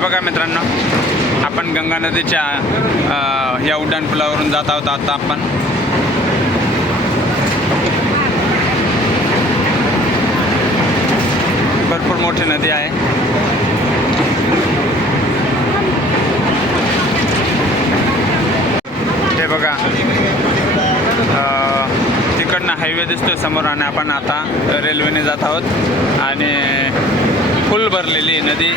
बघा मित्रांनो, आपण गंगा नदीच्या या उड्डाणपुलावरून जात आहोत आता आपण. भरपूर मोठी नदी आहे. हे बघा, तिकडनं हायवे दिसतोय समोर आणि आपण आता रेल्वेने जात आहोत आणि फुल भरलेली नदी.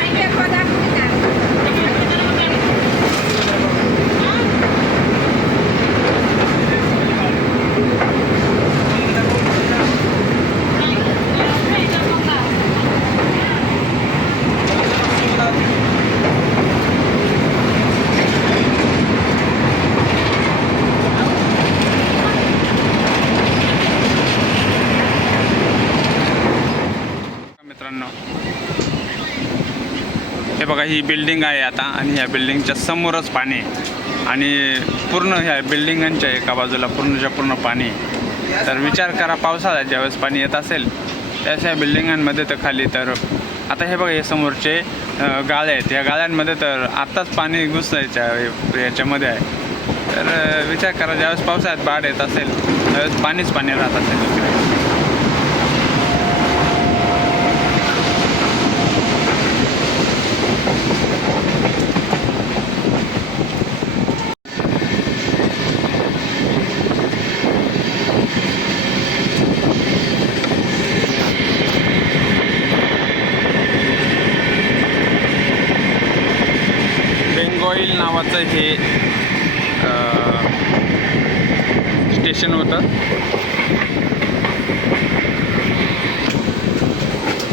हे बघा, ही बिल्डिंग आहे आता आणि ह्या बिल्डिंगच्या समोरच पाणी आणि पूर्ण ह्या बिल्डिंगांच्या एका बाजूला पूर्णच्या पूर्ण पाणी. तर विचार करा, पावसाळ्यात ज्यावेळेस पाणी येत असेल त्याच ह्या बिल्डिंगांमध्ये तर खाली. तर आता हे बघा, हे समोरचे गाळे आहेत, या गाळ्यांमध्ये तर आत्ताच पाणी घुसायच्या याच्यामध्ये आहे. तर विचार करा, ज्यावेळेस पावसाळ्यात बाढ येत असेल त्यावेळेस पाणीच पाणी राहत असेल इकडे. बेंगॉईल नावाचं हे स्टेशन होतं.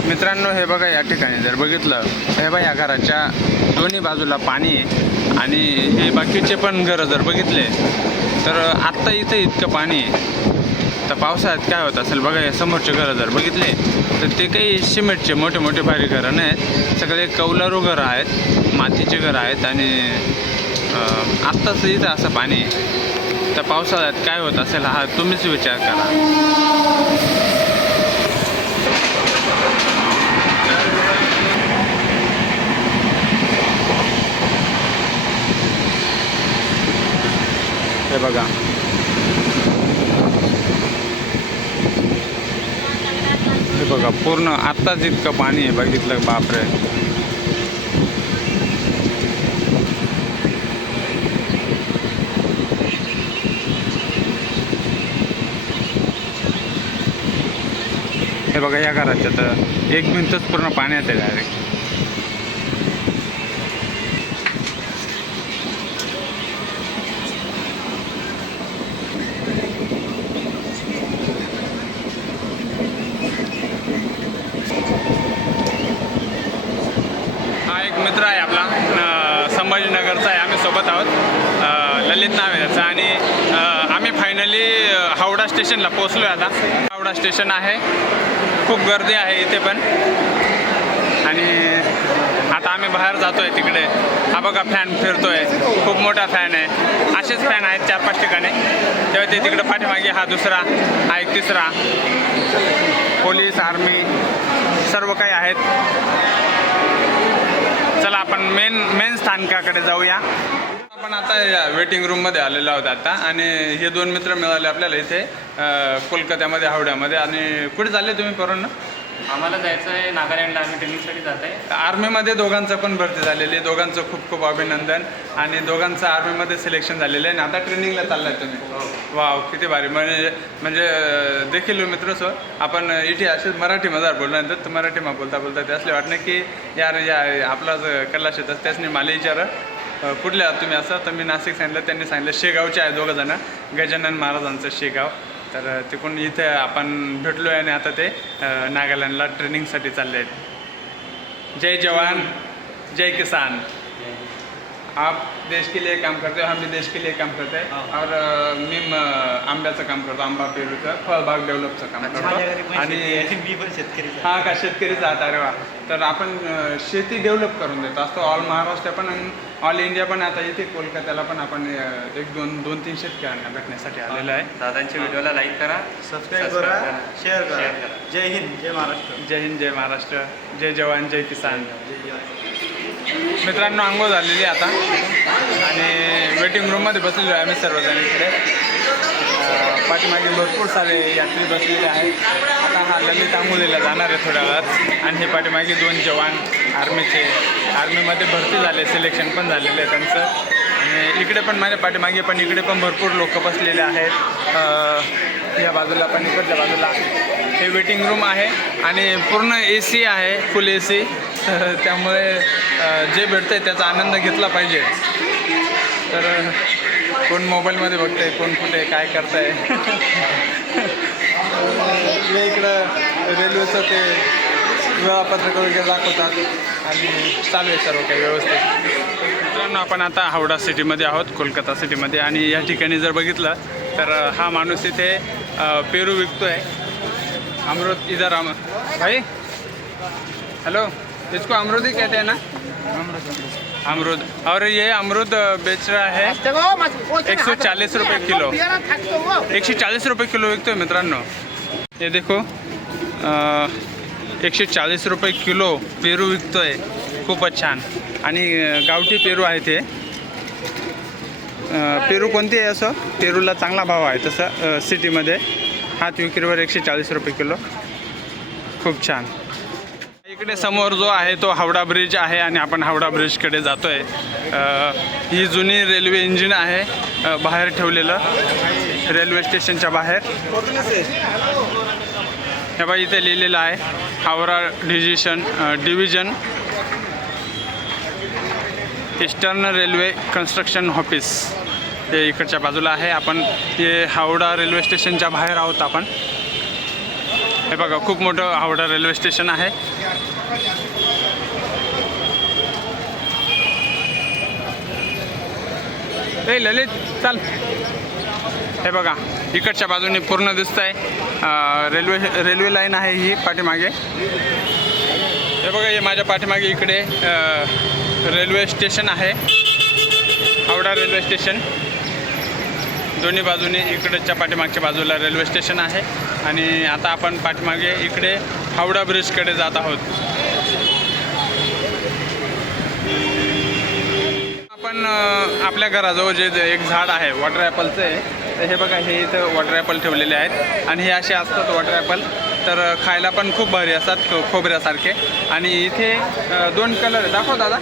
मित्रांनो, हे बघा, या ठिकाणी जर बघितलं हे बघा, या घराच्या दोन्ही बाजूला पाणी आहे आणि हे बाकीचे पण घरं जर बघितले तर आत्ता इथे इतकं पाणी आहे. तर पावसाळ्यात काय होत असेल बघा. हे समोरचे घरं जर बघितले तर ते काही सिमेंटचे मोठे मोठे भारी घरं नाहीत, सगळे कौलारू घरं आहेत, मातीचे घरं आहेत आणि आत्ताच इथं असं पाणी. तर पावसाळ्यात काय होत असेल हा तुम्हीच विचार करा. हे बघा, हे बघा, पूर्ण आत्ताच इतकं पाणी आहे बघितलं, बापरे. हे बघा, या घराच्या तर एक भिंतच पूर्ण पाण्यात आहे डायरेक्ट. हा एक मित्र आहे आपला, संभाजीनगरचा आहे. आम्ही सोबत आहोत, ललित नाव आहे त्याचं. आणि आम्ही फायनली हावडा स्टेशनला पोचलो आहे. आता हावडा स्टेशन आहे, खूप गर्दी आहे इथे पण. आणि आता आम्ही बाहेर जातो आहे तिकडे. हा बघा, फॅन फिरतोय, खूप मोठा फॅन आहे. असेच फॅन आहेत 4-5 ठिकाणी. तेव्हा ते तिकडं पाठीमागे हा दुसरा, हा एक तिसरा. पोलीस, आर्मी सर्व काही आहेत. चला आपण मेन स्थानकाकडे जाऊया. आपण आता या वेटिंग रूममध्ये आलेलो आहोत आता. आणि हे 2 मित्र मिळाले आपल्याला इथे कोलकात्यामध्ये, हावड्यामध्ये. आणि कुठे चालले तुम्ही पोरांना? आम्हाला जायचं आहे नागालँडला, आम्ही ट्रेनिंगसाठी जात आहे. आर्मीमध्ये दोघांचं पण भरती झालेली आहे. दोघांचं खूप खूप अभिनंदन. आणि दोघांचं आर्मीमध्ये सिलेक्शन झालेलं आहे आणि आता ट्रेनिंगला चाललं आहे तुम्ही. वाव, किती भारी. म्हणजे देखील मित्र सो आपण इथे असेच मराठीमध्ये बोलल्यानंतर तर मराठीमध्ये बोलता बोलता ते असले वाटणे की यार या आपला कल्ला शेतात त्याचनी मला विचारं कुठले आहात तुम्ही असं. तर मी नाशिक सांगितलं, त्यांनी सांगितलं शेगावचे आहे दोघंजणं, गजानन महाराजांचं शेगाव. तर तिकडून इथे आपण भेटलो आहे आणि आता ते नागालँडला ट्रेनिंगसाठी चालले आहेत. जय जवान जय किसान. आप देश के लिए काम करते हो, हम भी देश के लिए काम करते हैं. और मी आंब्याचं काम करतो, आंबा पेरूचं फळबाग डेव्हलपचं काम करतो. आणि मी पण शेतकरी. हा का, शेतकरीच आहात? अरे वा. तर आपण शेती डेव्हलप करून देतो असतो ऑल महाराष्ट्र पण आणि ऑल इंडिया पण. आता इथे कोलकात्याला पण आपण 1-2-3 शेतकऱ्यांना भेटण्यासाठी आलेलं आहे. दादांच्या व्हिडिओला लाईक करा, सबस्क्राईब करा, शेअर करा. जय हिंद, जय महाराष्ट्र. जय हिंद, जय महाराष्ट्र, जय जवान जय किसान. जय जवान. मित्रांनो आंघोळ झालेली आहे आता आणि वेटिंग रूममध्ये बसलेलो आहे आम्ही सर्वजण इकडे. पाठीमागे भरपूर सारे यात्री बसलेले आहेत. आता हा ललित आंघोळीला जाणार आहे थोड्या वेळात. आणि हे पाठीमागे 2 जवान आर्मीमध्ये भरती झाले, सिलेक्शन पण झालेलं आहे त्यांचं. आणि इकडे पण माझ्या पाठीमागे पण इकडे पण भरपूर लोक बसलेले आहेत. या बाजूला पण इकडच्या बाजूला हे वेटिंग रूम आहे आणि पूर्ण AC आहे, फुल AC. त्यामुळे जे भेटतं आहे त्याचा आनंद घेतला पाहिजे. तर कोण मोबाईलमध्ये बघतं आहे, कोण कुठे काय करत आहे. इकडं रेल्वेचं ते वेळापत्रक वगैरे दाखवतात आणि चालू आहे सर्व काही व्यवस्थित. मित्रांनो आपण आता हावडा सिटीमध्ये आहोत, कोलकाता सिटीमध्ये. आणि या ठिकाणी जर बघितलं तर हा माणूस इथे पेरू विकतो आहे. अमरूद इधर भाई हेलो, इसको अमरूद ही कहते हैं ना? अमरूद. और ये अमरूद बेच रहा है 140 रुपये किलो. 140 रुपये किलो विकतो आहे मित्रांनो. हे देखो 140 रुपये किलो पेरू विकतो आहे. खूपच छान. आणि गावठी पेरू आहे ते. पेरू कोणते आहे असं, पेरूला चांगला भाव आहे तसं सिटीमध्ये. हात विक्रीवर 140 रुपये किलो. खूप छान. इकडे समोर जो आहे तो हावडा ब्रिज आहे आणि आपण हावडा ब्रिजकडे जातो आहे. ही जुनी रेल्वे इंजिन आहे बाहेर ठेवलेलं, रेल्वे स्टेशनच्या बाहेर. हे बघा इथे लिहिलेलं आहे Howrah division eastern railway construction office. हे इकडच्या बाजूला आहे. आपण हे हावडा रेल्वे स्टेशनच्या बाहेर आहोत आपण. हे बघा खूप मोठं हावडा रेल्वे स्टेशन आहे. ए ललित चाल. हे बघा इकडच्या बाजूने पूर्ण दिसतंय रेल्वे लाईन आहे ही पाठीमागे. हे बघा हे माझ्या पाठीमागे इकडे रेल्वे स्टेशन आहे, हावडा रेल्वे स्टेशन. दोन्ही बाजूने इकडच्या पाठीमागच्या बाजूला रेल्वे स्टेशन आहे. आणि आता आपण पाठीमागे इकडे हावडा ब्रिजकडे जात आहोत. आपण आपल्या घराजवळ जे एक झाड आहे वॉटर ॲपलचं आहे. तर हे बघा हे इथं वॉटर ॲपल ठेवलेले आहेत आणि हे असे असतात वॉटर ॲपल. तर खायला पण खूप भारी असतात, खोबऱ्यासारखे. आणि इथे 2 कलर आहे. दाखव दादा.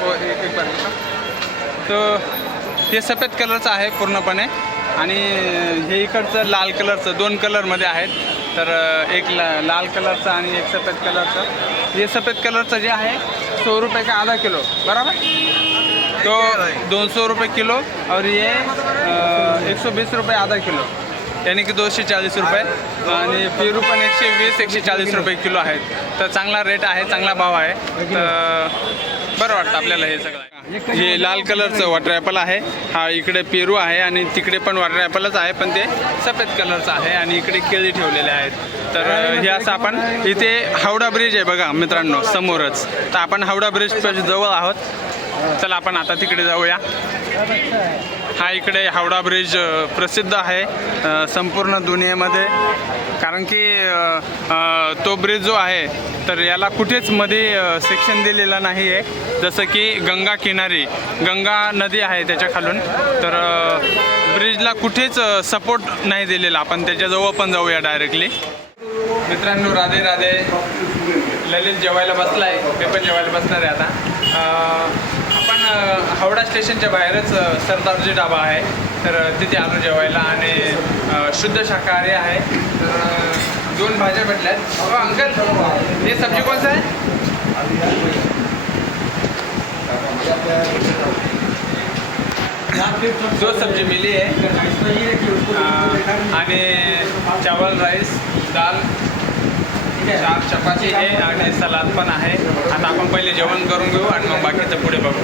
हो एक तर हे सफेद कलरचं आहे पूर्णपणे आणि हे इकडचं लाल कलरचं. 2 कलरमध्ये आहेत. तर एक लाल कलरचं आणि एक सफेद कलरचं. हे सफेद कलरचं जे आहे 100 रुपये का आधा किलो बराबर, तो 200 रुपये किलो. और ये 120 रुपये आधा किलो, यानी की 240 रुपये. आणि पेरू पण 120-140 रुपये किलो आहेत. तर चांगला रेट आहे, चांगला भाव आहे. तर बरं वाटतं आपल्याला हे सगळं. हे लाल कलरचं वॉटर ॲपल आहे. हा इकडे पेरू आहे आणि तिकडे पण वॉटर ॲपलच आहे, पण ते सफेद कलरचं आहे. आणि इकडे केळी ठेवलेले आहेत. तर हे असं आपण इथे हावडा ब्रिज आहे बघा मित्रांनो समोरच. तर आपण हावडा ब्रिज जवळ आहोत. चला आपण आता तिकडे जाऊया. हा इकडे हावडा ब्रिज प्रसिद्ध आहे संपूर्ण दुनियेमध्ये. कारण की तो ब्रिज जो आहे तर याला कुठेच मध्ये सेक्शन दिलेलं नाही आहे. जसं की गंगा किनारी गंगा नदी आहे त्याच्या खालून. तर ब्रिजला कुठेच सपोर्ट नाही दिलेला. आपण त्याच्याजवळ पण जाऊया डायरेक्टली. मित्रांनो राधे राधे. ललित जेवायला बसला आहे, ते पण जेवायला बसणार आहे आता. आपण हावडा स्टेशनच्या बाहेरच सरदारजी ढाबा आहे. तर तिथे आलो जेवायला आणि शुद्ध शाकाहारी आहे. तर 2 भाज्या भेटल्यात. हो अंकल ये सब्जी कौन सा है? 2 सब्जी मिली आहे आणि चावल राईस दाल 4 चपाती आहे आणि सलाद पण आहे. आता आपण पहिले जेवण करून घेऊ आणि मग बाकीचं पुढे बघू.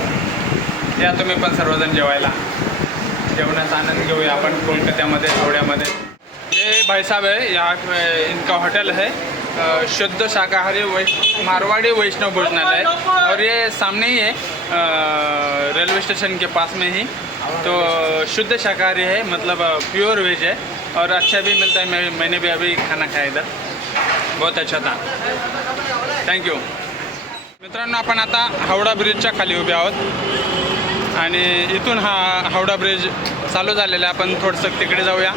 या तुम्ही पण सर्वजण जेवायला. जेवणाचा आनंद घेऊया आपण कोलकात्यामध्ये हावड्यामध्ये. ये भाई साहब है, यहाँ इनका होटल है शुद्ध शाकाहारी मारवाड़ी वैष्णव भोजनालय. और ये सामने ही है रेलवे स्टेशन के पास में ही. तो शुद्ध शाकाहारी है, मतलब प्योर वेज है और अच्छा भी मिलता है. मैंने भी अभी खाना खाया इधर, बहुत अच्छा था. Thank you. मित्रांनो आपण आता हावडा ब्रिजच्या खाली उभे आहोत आणि इथून हा हावडा ब्रिज चालू झालेला आहे. आपण थोडंसं तिकडे जाऊया.